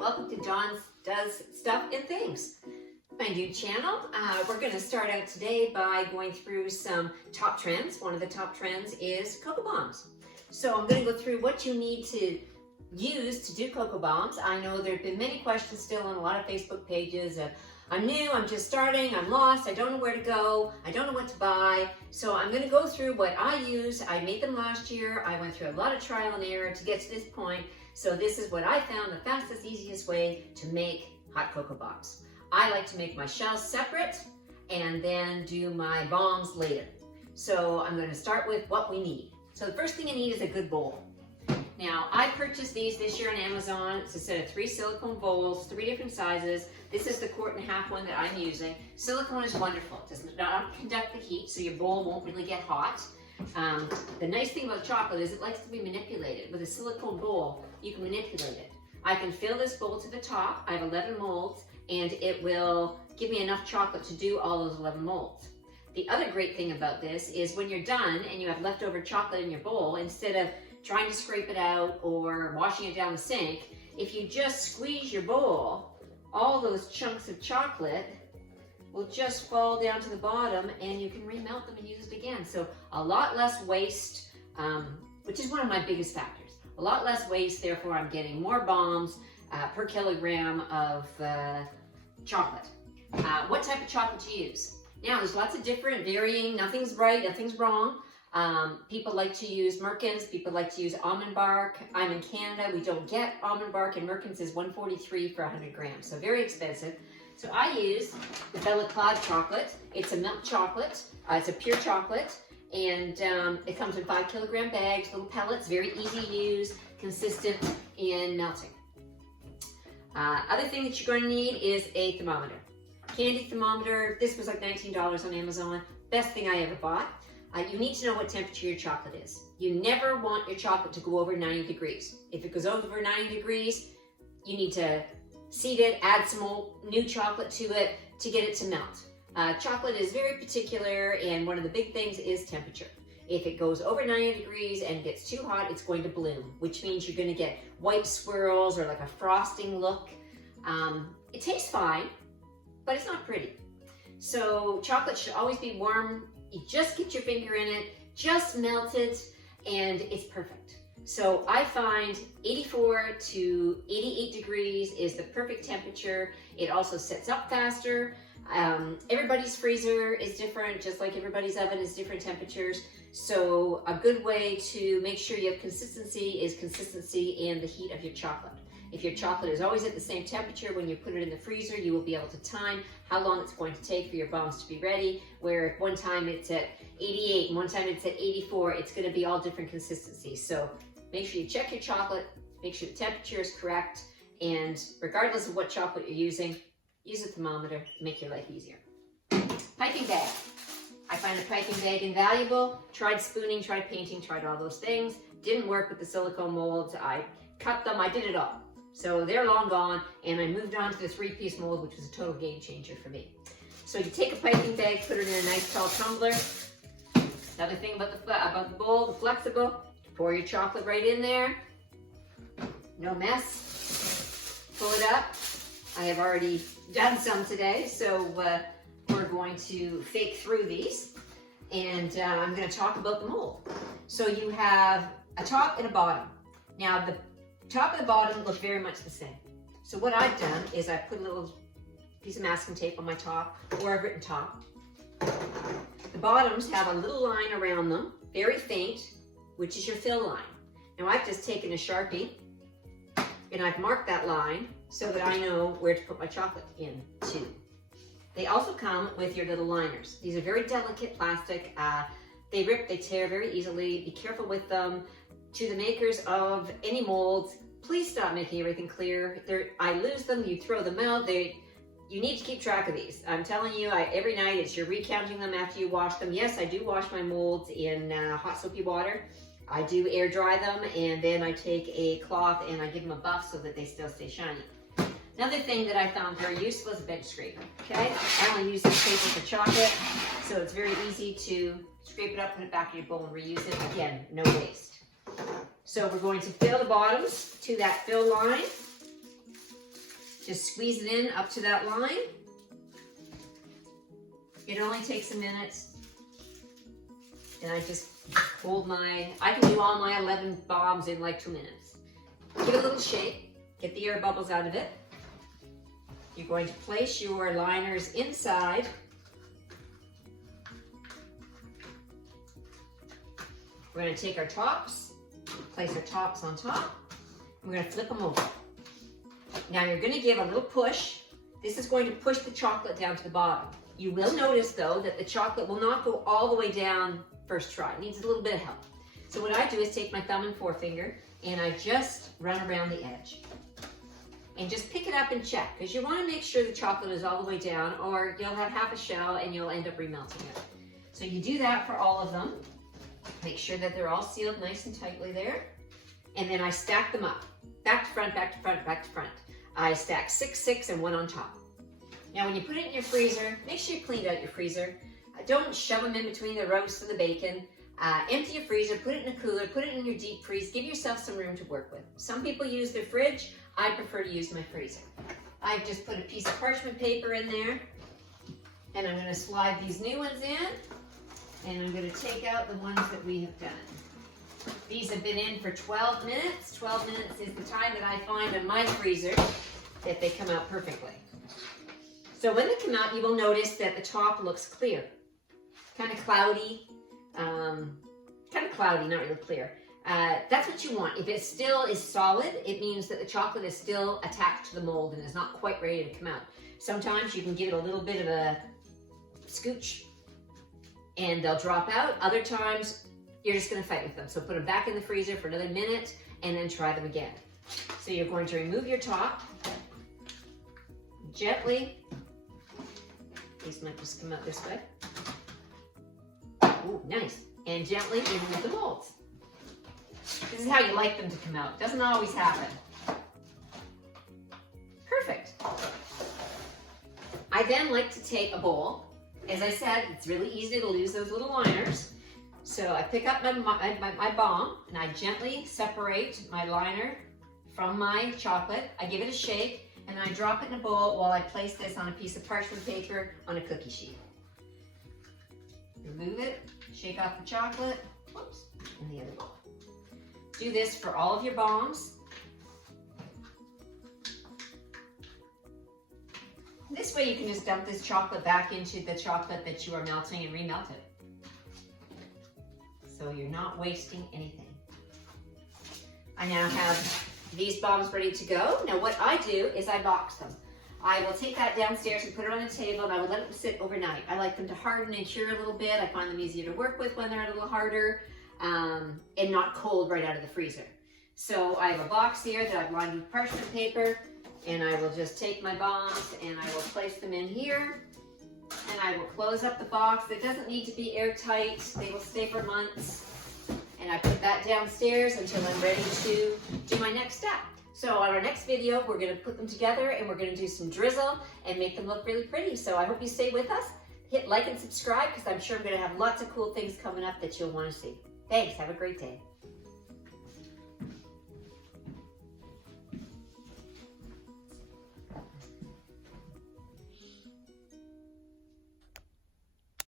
welcome to Dawn's Does Stuff and Things, my new channel. We're going to start out today by going through some top trends. One of the top trends is cocoa bombs. So I'm going to go through what you need to use to do cocoa bombs. I know there have been many questions still on a lot of Facebook pages. I'm new, I'm just starting, I'm lost, I don't know where to go, I don't know what to buy. So I'm going to go through what I use. I made them last year. I went through a lot of trial and error to get to this point. So this is what I found the fastest, easiest way to make hot cocoa bombs. I like to make my shells separate and then do my bombs later. So I'm going to start with what we need. So the first thing you need is a good bowl. Now, I purchased these this year on Amazon. It's a set of 3 silicone bowls, 3 different sizes. This is the 1.5 quart one that I'm using. Silicone is wonderful. It does not conduct the heat, so your bowl won't really get hot. The nice thing about chocolate is it likes to be manipulated. With a silicone bowl, you can manipulate it. I can fill this bowl to the top. I have 11 molds, and it will give me enough chocolate to do all those 11 molds. The other great thing about this is when you're done and you have leftover chocolate in your bowl, instead of trying to scrape it out or washing it down the sink, if you just squeeze your bowl, all those chunks of chocolate will just fall down to the bottom and you can remelt them and use it again. So a lot less waste, which is one of my biggest factors. A lot less waste, therefore I'm getting more bombs per kilogram of chocolate. What type of chocolate to use? Now there's lots of different varying, nothing's right, nothing's wrong. People like to use Merkins, people like to use almond bark. I'm in Canada, we don't get almond bark, and Merkins is $1.43 for 100 grams, so very expensive. So I use the Bella Cloud chocolate. It's a milk chocolate, it's a pure chocolate, and it comes in 5 kilogram bags, little pellets, very easy to use, consistent in melting. Other thing that you're going to need is a thermometer. Candy thermometer, this was like $19 on Amazon, best thing I ever bought. You need to know what temperature your chocolate is. You never want your chocolate to go over 90 degrees. If it goes over 90 degrees, you need to seed it, add some new chocolate to it to get it to melt. Chocolate is very particular, and one of the big things is temperature. If it goes over 90 degrees and gets too hot, it's going to bloom, which means you're going to get white swirls or like a frosting look. It tastes fine, but it's not pretty. So chocolate should always be warm. You just get your finger in it, just melt it, and it's perfect. So I find 84 to 88 degrees is the perfect temperature. It also sets up faster. Everybody's freezer is different, just like everybody's oven is different temperatures. So a good way to make sure you have consistency is consistency in the heat of your chocolate. If your chocolate is always at the same temperature when you put it in the freezer, you will be able to time how long it's going to take for your bombs to be ready, where if one time it's at 88 and one time it's at 84, it's going to be all different consistencies. So make sure you check your chocolate, make sure the temperature is correct, and regardless of what chocolate you're using, use a thermometer to make your life easier. Piping bag. I find a piping bag invaluable. Tried spooning, tried painting, tried all those things. Didn't work with the silicone molds. I cut them, I did it all. So they're long gone, and I moved on to the 3-piece mold, which was a total game changer for me. So you take a piping bag, put it in a nice tall tumbler. Another thing about the bowl, the flexible, pour your chocolate right in there. No mess. Pull it up. I have already done some today, so we're going to fake through these, and I'm going to talk about the mold. So you have a top and a bottom. Now the top and the bottom look very much the same. So what I've done is I put a little piece of masking tape on my top, or I've written top. The bottoms have a little line around them, very faint, which is your fill line. Now I've just taken a Sharpie and I've marked that line so that I know where to put my chocolate in too. They also come with your little liners. These are very delicate plastic. They rip, they tear very easily. Be careful with them. To the makers of any molds, please stop making everything clear. I lose them, you throw them out. You need to keep track of these. I'm telling you, every night you're recounting them after you wash them. Yes, I do wash my molds in hot soapy water. I do air dry them, and then I take a cloth and I give them a buff so that they still stay shiny. Another thing that I found very useful is a bench scraper, okay? I only use this paper for chocolate, so it's very easy to scrape it up, put it back in your bowl, and reuse it. Again, no waste. So we're going to fill the bottoms to that fill line. Just squeeze it in up to that line. It only takes a minute. And I just hold I can do all my 11 bombs in like 2 minutes. Give it a little shake, get the air bubbles out of it. You're going to place your liners inside. We're going to take our tops, place our tops on top. We're going to flip them over. Now you're going to give a little push. This is going to push the chocolate down to the bottom. You will notice though that the chocolate will not go all the way down first try. It needs a little bit of help. So what I do is take my thumb and forefinger and I just run around the edge. And just pick it up and check, because you want to make sure the chocolate is all the way down or you'll have half a shell and you'll end up remelting it. So you do that for all of them. Make sure that they're all sealed nice and tightly there. And then I stack them up. Back to front, back to front, back to front. I stack 6, 6, and 1 on top. Now when you put it in your freezer, make sure you cleaned out your freezer. Don't shove them in between the roast and the bacon. Empty your freezer, put it in a cooler, put it in your deep freeze. Give yourself some room to work with. Some people use their fridge. I prefer to use my freezer. I've just put a piece of parchment paper in there. And I'm going to slide these new ones in. And I'm going to take out the ones that we have done. These have been in for 12 minutes. 12 minutes is the time that I find in my freezer that they come out perfectly. So when they come out, you will notice that the top looks clear. Kind of cloudy. Not really clear. That's what you want. If it still is solid, it means that the chocolate is still attached to the mold and is not quite ready to come out. Sometimes you can give it a little bit of a scooch and they'll drop out. Other times, you're just going to fight with them. So put them back in the freezer for another minute and then try them again. So you're going to remove your top gently. These might just come out this way. Ooh, nice. And gently remove the molds. This is how you like them to come out. Doesn't always happen. Perfect. I then like to take a bowl. As I said, it's really easy to lose those little liners. So I pick up my bomb and I gently separate my liner from my chocolate. I give it a shake and I drop it in a bowl while I place this on a piece of parchment paper on a cookie sheet. Remove it, shake off the chocolate, whoops, in the other bowl. Do this for all of your bombs. This way you can just dump this chocolate back into the chocolate that you are melting and remelt it. So you're not wasting anything. I now have these bombs ready to go. Now what I do is I box them. I will take that downstairs and put it on a table and I will let them sit overnight. I like them to harden and cure a little bit. I find them easier to work with when they're a little harder and not cold right out of the freezer. So I have a box here that I've lined with parchment paper and I will just take my bombs and I will place them in here and I will close up the box. It doesn't need to be airtight. They will stay for months. And I put that downstairs until I'm ready to do my next step. So on our next video, we're going to put them together and we're going to do some drizzle and make them look really pretty. So I hope you stay with us. Hit like and subscribe because I'm sure I'm going to have lots of cool things coming up that you'll want to see. Thanks. Have a great day.